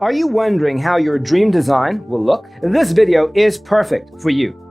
Are you wondering how your dream design will look? This video is perfect for you.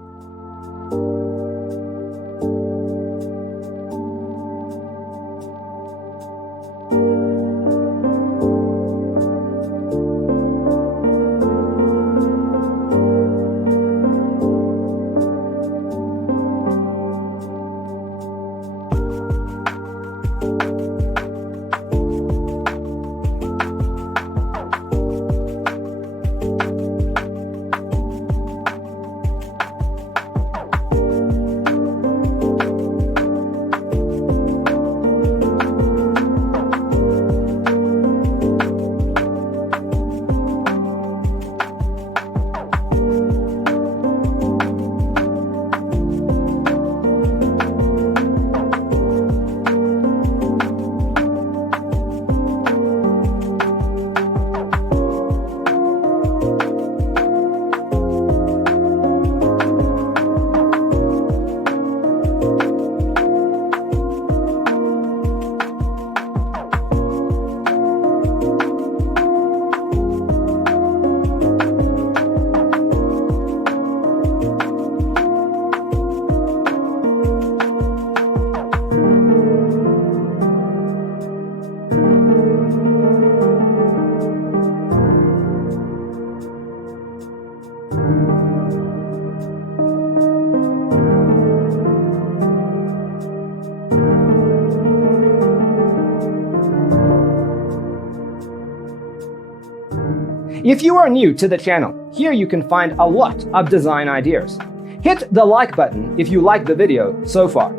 If you are new to the channel, here you can find a lot of design ideas. Hit the like button if you like the video so far.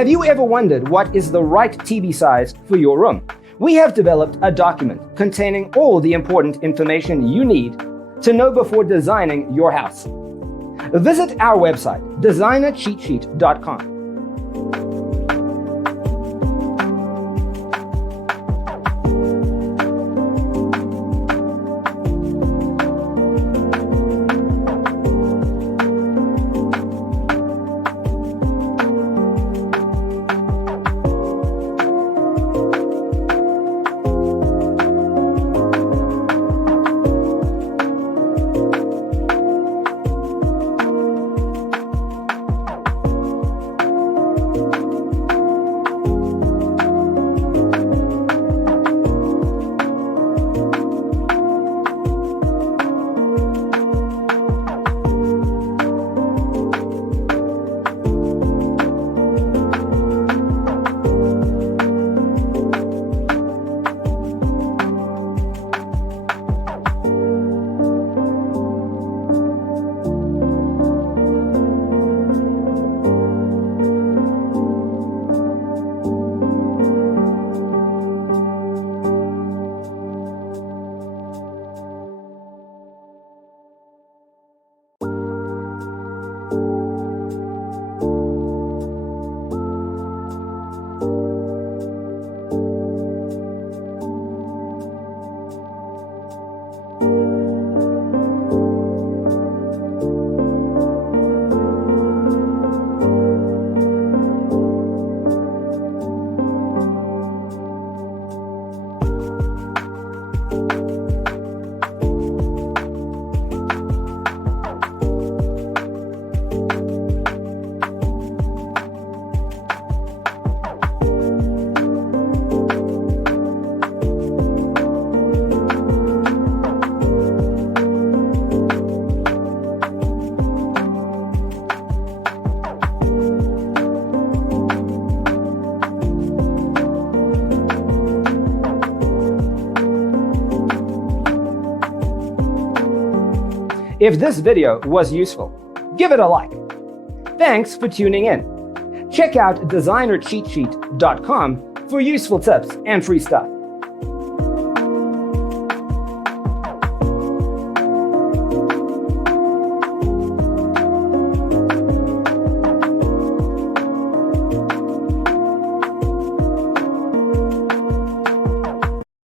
Have you ever wondered what is the right TV size for your room? We have developed a document containing all the important information you need to know before designing your house. Visit our website, designercheatsheet.com. If this video was useful, give it a like. Thanks for tuning in. Check out designercheatsheet.com for useful tips and free stuff.